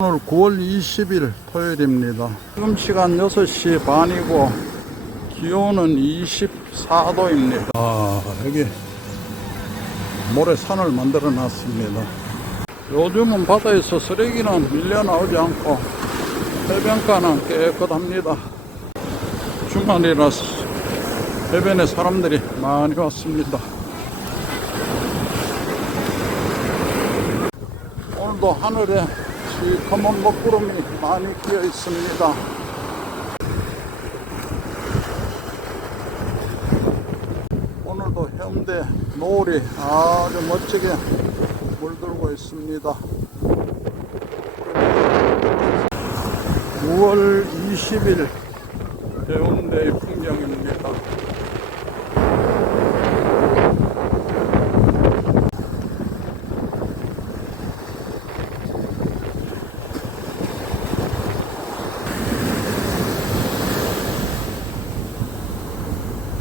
오늘 9월 20일 토요일입니다. 지금 시간 6시 반이고 기온은 24도입니다. 여기 모래산을 만들어 놨습니다. 요즘은 바다에서 쓰레기는 밀려 나오지 않고 해변가는 깨끗합니다. 주말이라서 해변에 사람들이 많이 왔습니다. 오늘도 하늘에 시커먼 먹구름이 많이 끼어 있습니다. 오늘도 해운대 노을이 아주 멋지게 물들고 있습니다. 9월 20일 해운대의 풍경입니다.